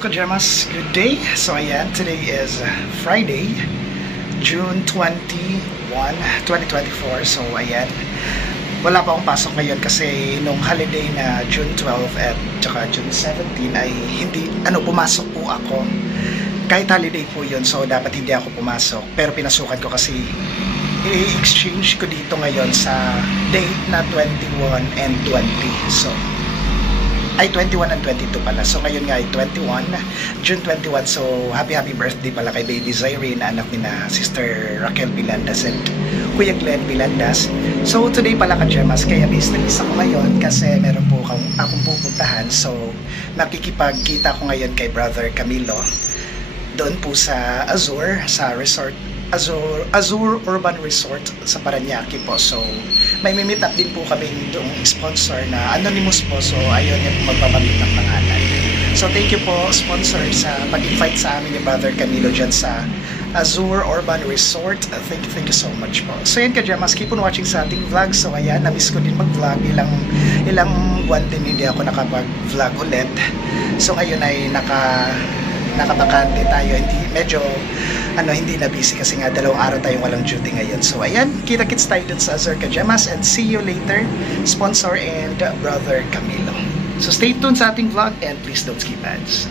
Kajamas, good day. So ayan, today is Friday, June 21, 2024. So ayan, wala pa akong pasok ngayon kasi nung holiday na June 12 at saka June 17 ay hindi, pumasok po ako. Kahit holiday po yun, so dapat hindi ako pumasok. Pero pinasukan ko kasi i-exchange ko dito ngayon sa date na 21 and 20. So ay 21 and 22 pala. So ngayon nga ay 21, June 21. So happy birthday pala kay Baby Zyrene, anak ni na Sister Raquel Bilandas and Kuya Glenn Bilandas. So today pala Kajamas, kaya busy ako ngayon kasi meron po akong pupuntahan. So nakikipagkita ko ngayon kay Brother Camilo doon po sa Azure, sa resort Azure Urban Resort sa Parañaque po. So may meet up din po kami yung sponsor na anonymous po, so ayaw niya po magpapamit ng pangalan. So thank you po sponsor sa pag-invite sa amin ni Brother Camilo dyan sa Azure Urban Resort. Thank you so much po. So yan Kajamas, keep on watching sa ating vlog. So ayan, na-miss ko din mag-vlog, ilang buwan din hindi ako nakapag-vlog ulit. So ngayon ay nakabakante tayo, hindi na busy kasi nga 2 araw tayong walang duty ngayon. So ayan, kita-kits tayo dun sa Azure Kajamas and see you later, sponsor and Brother Camilo. So stay tuned sa ating vlog and please don't skip ads.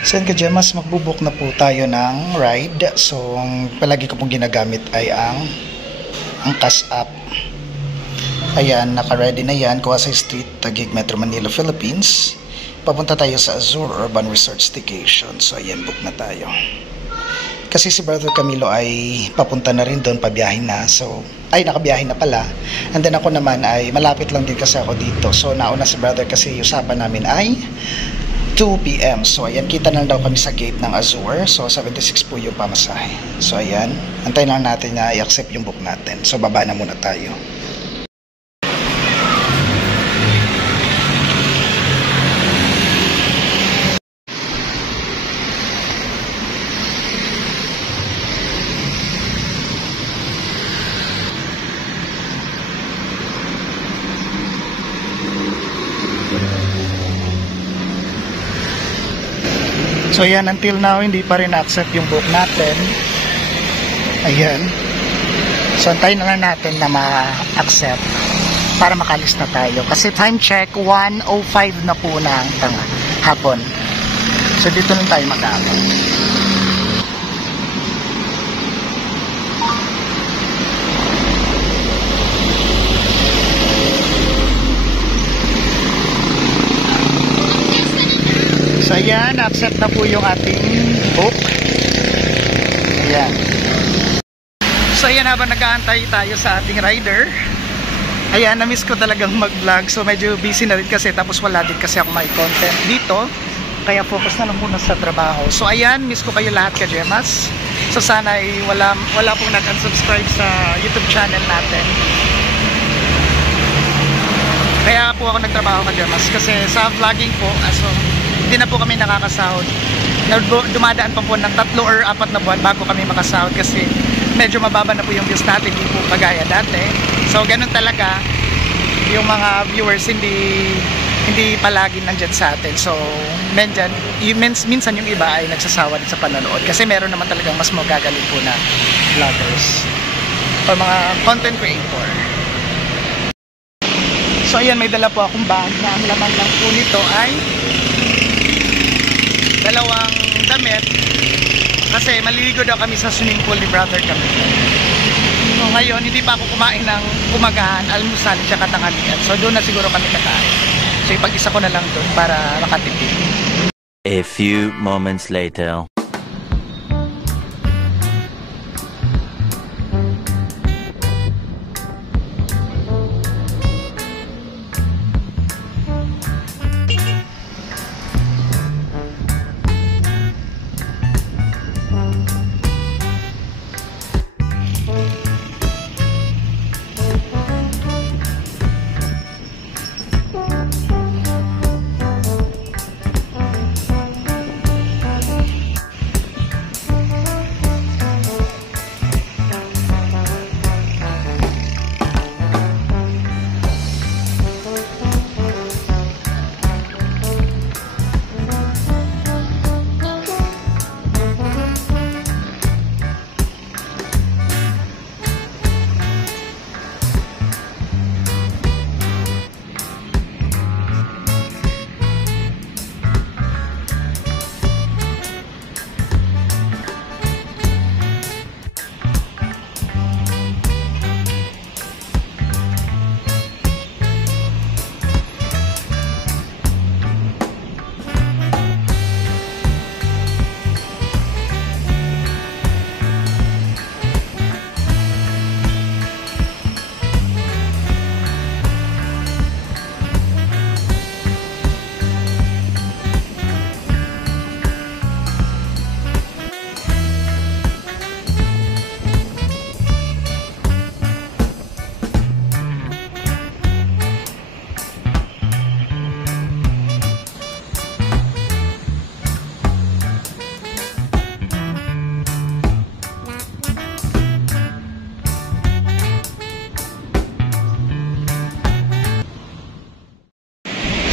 So yun Kajamas, magbubuk na po tayo ng ride. So ang palagi ko pong ginagamit ay ang Cash App. Ayan, naka-ready na yan. Kuwasay Street, Taguig, Metro Manila, Philippines. Papunta tayo sa Azure Urban Resort Staycation. So ayan, book na tayo. Kasi si Brother Camilo ay papunta na rin doon, pabiyahin na. So, nakabiyahin na pala. And then ako naman ay malapit lang din kasi ako dito. So nauna si Brother kasi usapan namin ay 2 PM. So ayan, kita na daw kami sa gate ng Azure. So 76 po yung pamasahe. So ayan, antayin lang natin na i-accept yung book natin. So baba na muna tayo. So ayan, until now hindi pa rin accept yung book natin. Ayan. So antayin na lang natin na ma-accept para makalis na tayo. Kasi time check 1:05 na po ng hapon. So dito lang tayo mag-aabang. So ayan, accept na po yung ating book. Ayan. So ayan, habang nag-aantay tayo sa ating rider, ayan, na-miss ko talagang mag-vlog. So medyo busy na rin kasi, tapos wala din kasi ako may content dito. Kaya focus na lang muna sa trabaho. So ayan, miss ko kayo lahat Kajamas. So sana ay wala pong nag-unsubscribe sa YouTube channel natin. Kaya po ako nagtrabaho Kajamas kasi sa vlogging po, hindi na po kami nakakasahod. Dumadaan pa po ng 3 or 4 na buwan bago kami makasahod kasi medyo mababa na po yung views natin, hindi po kagaya dati. So ganun talaga, yung mga viewers hindi palagi nandyan sa atin. So minsan yung iba ay nagsasawa din sa panonood kasi meron naman talagang mas magagaling po na vloggers o mga content creator. So ayan, may dala po akong bag na ang laman lang po nito ay 2 damit kasi maliligo daw kami sa swimming pool ni Brother kami. So ngayon hindi pa ako kumain ng umagahan, almusal, tsaka tanghalian. So doon na siguro kami kakain. So ipag-isa ko na lang doon para makatipid. A few moments later.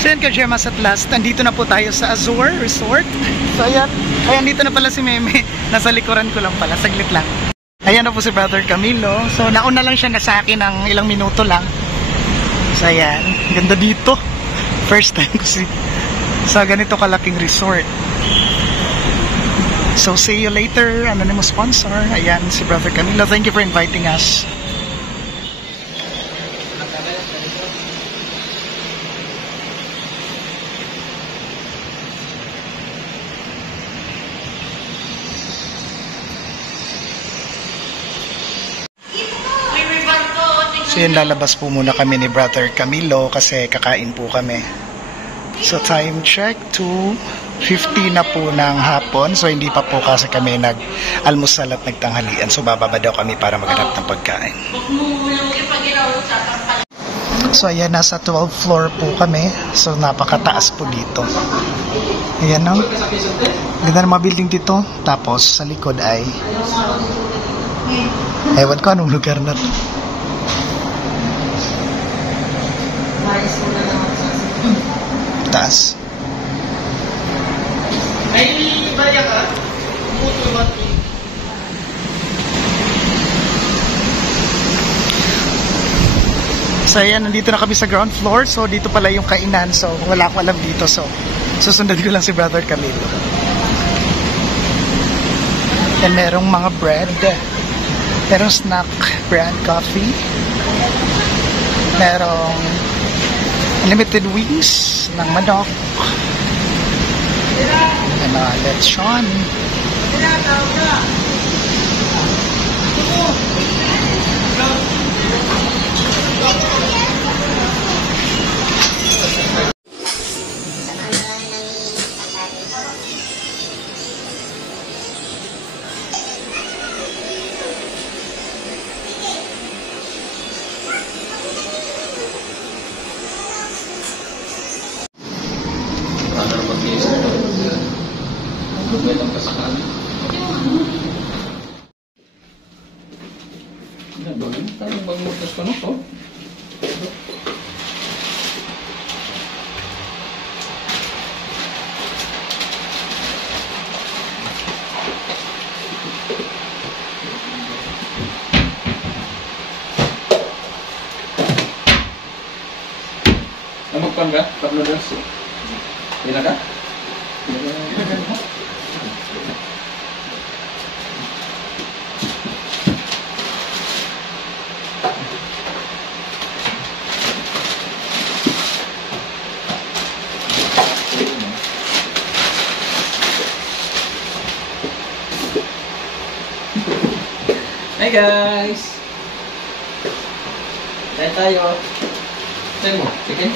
So yan ka-Gemas, at last, andito na po tayo sa Azure Resort. So ayan, ayan dito na pala si Meme. Nasa likuran ko lang pala, saglit lang. Ayan na po si Brother Camilo. So nauna lang siya na sa akin ng ilang minuto lang. So ayan, ganda dito. First time ko sa ganito kalaking resort. So see you later, anonymous sponsor. Ayan si Brother Camilo. Thank you for inviting us. So yun, lalabas po muna kami ni Brother Camilo kasi kakain po kami. So time check, 2:50 na po ng hapon. So hindi pa po kasi kami nag-almusal at nagtanghalian. So bababa daw kami para maghanap ng pagkain. So ayan, nasa 12th floor po kami. So napakataas po dito. Ayan, no? Ganda ng mga building dito. Tapos sa likod ay ewan ko anong lugar na to. Taas. May baya ka? Puto ba? So ayan, nandito na kami sa ground floor. So dito pala yung kainan. So wala ko alam dito. So susundan ko lang si Brother Camilo. And merong mga bread. Merong snack, bread, coffee. Merong unlimited wings ng manok. And lechon. Magbelang kasakan. Tanong magmutas ko, no? Namagpan ka? Pablo Ders? Pila ka? Hi guys! Kain tayo. Saan mo? Chicken?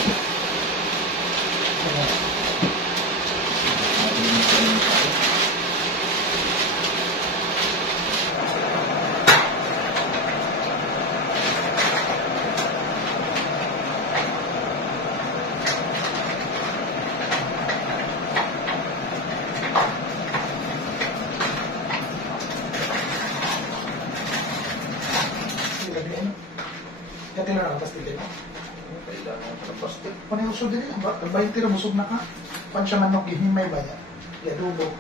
Kati na lang, pastil din. Kung yung usod din, 20 na busog na ka. Pan siya manok, himay ba niya? Adobo.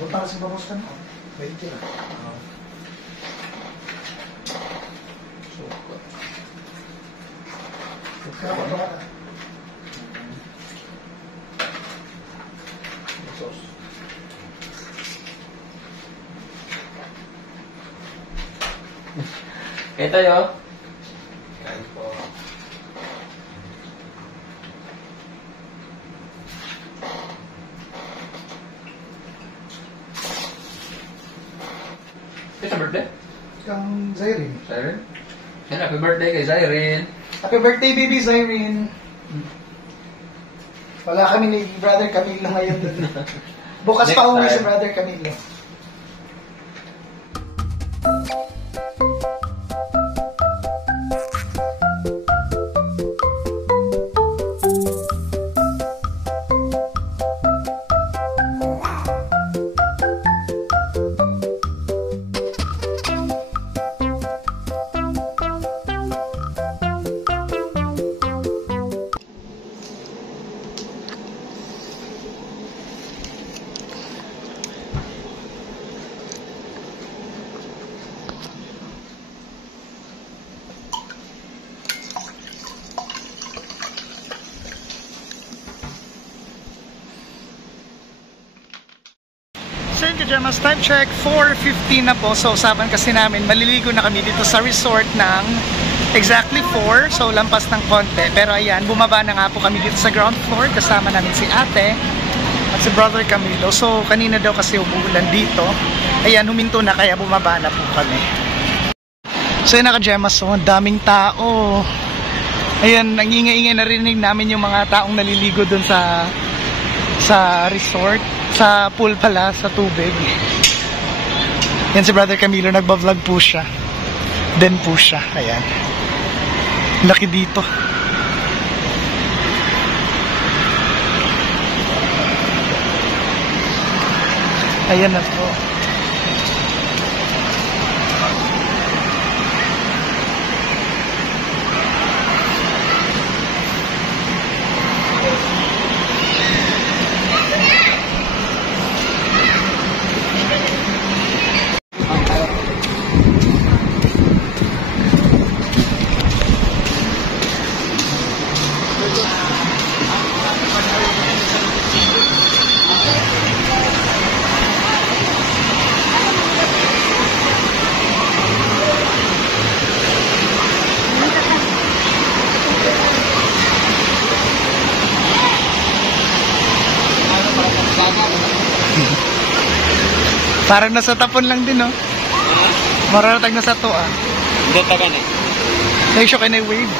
Doon para sa babos ka na. 20 na. Kaya ko na. Kain tayo. Kain po. It's birthday? Kang Zyrene. Zyrene? Happy birthday kay Zyrene. Happy birthday, baby Zyrene. Wala kami ni Brother Camilo ngayon. Bukas pa uwi si Brother Camilo. yun ka-Gemas, time check 4:15 na po. So usapan kasi namin, maliligo na kami dito sa resort ng exactly 4. So lampas ng konti. Pero ayan, bumaba na nga po kami dito sa ground floor. Kasama namin si ate at si brother Camilo. So kanina daw kasi umuulan dito. Ayan, huminto na kaya bumaba na po kami. So yun na ka-Gemas, so ang daming tao. Ayan, nangingay-ingay, narinig namin yung mga taong naliligo dun sa resort, sa pool pala, sa tubig. Yan si brother Camilo, nagbablog po siya. Then po siya, ayan. Laki dito. Ayan na po. Parang nasa tapon lang din, no? Mararatag na sa to, ah. Hindi pa ganit. Naisyo kayo na wave.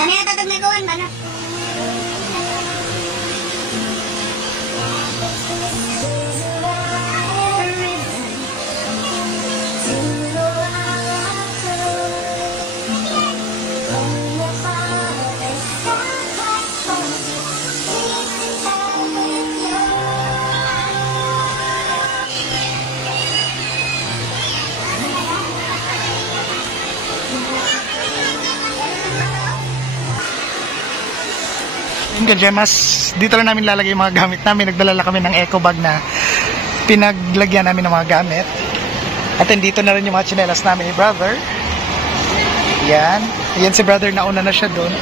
Kami natatag na gawan ba na? Ka-Gemas, dito lang namin lalagay yung mga gamit namin. Nagdala kami ng eco bag na pinaglagyan namin ng mga gamit. At then dito na rin yung mga tsinelas namin ni brother. Yan. Yan si brother, nauna na siya doon.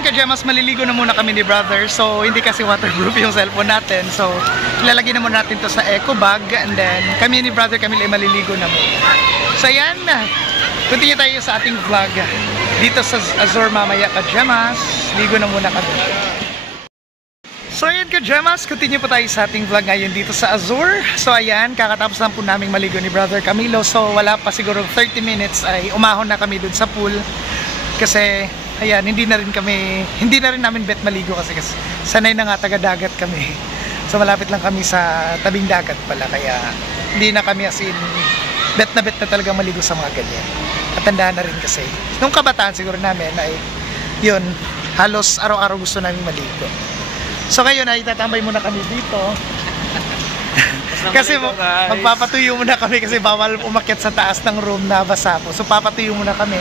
Ka-Gemas, maliligo na muna kami ni brother. So hindi kasi waterproof yung cellphone natin. So ilalagay na muna natin to sa eco bag. And then kami ni brother Camilo ay maliligo na muna. So yan, continue tayo sa ating vlog dito sa Azure mamaya, ka-Gemas. Ligo na muna kami. So ayan ka-Gemas, continue po tayo sa ating vlog ngayon dito sa Azure. So ayan, kakatapos lang po naming maligo ni brother Camilo. So wala pa siguro 30 minutes ay umahon na kami dun sa pool. Kasi ayan, hindi na rin namin bet maligo kasi sanay na nga taga-dagat kami. So malapit lang kami sa tabing dagat pala, kaya hindi na kami as in bet na talaga maligo sa mga ganyan. At tandaan na rin kasi nung kabataan siguro namin ay yun, halos araw-araw gusto namin maligo. So ngayon ay tatambay muna kami dito. Kasi magpapatuyo muna kami kasi bawal umakyat sa taas ng room na basa po. So papatuyo muna kami.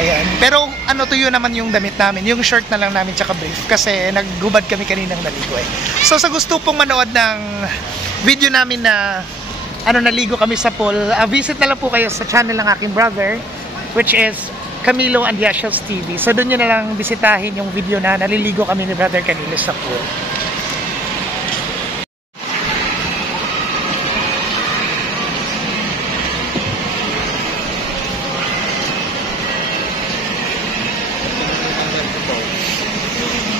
Ayan. Pero ano, tuyo naman yung damit namin. Yung shirt na lang namin tsaka brief. Kasi naggubad kami kaninang naligo eh. So sa gusto pong manood ng video namin na naligo kami sa pool, visit na lang po kayo sa channel ng aking brother, which is Camilo and Yashels TV. So doon nyo na lang bisitahin yung video na naliligo kami ni Brother Camilo sa pool.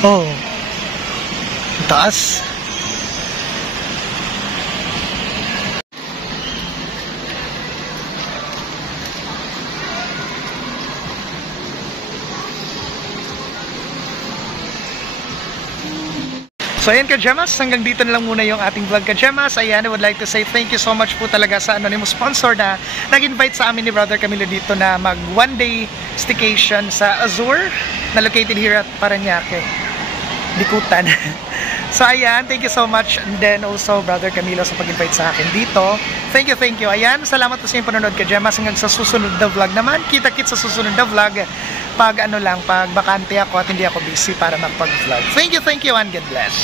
Oh, taas. So ayan ka-Gemas, hanggang dito na lang muna yung ating vlog ka-Gemas. Ayan, I would like to say thank you so much po talaga sa anonymous sponsor na nag-invite sa amin ni Brother Camilo dito na mag one-day staycation sa Azure na located here at Parañaque, Bikutan. So ayan, thank you so much, and then also Brother Camilo sa pag-invite sa akin dito. Thank you, thank you. Ayan, salamat po sa inyong panonood ka-Gemas. Hanggang sa susunod na vlog naman. Kita-kit sa susunod na vlog pag pag bakante ako at hindi ako busy para magpag-vlog. Thank you, and God bless.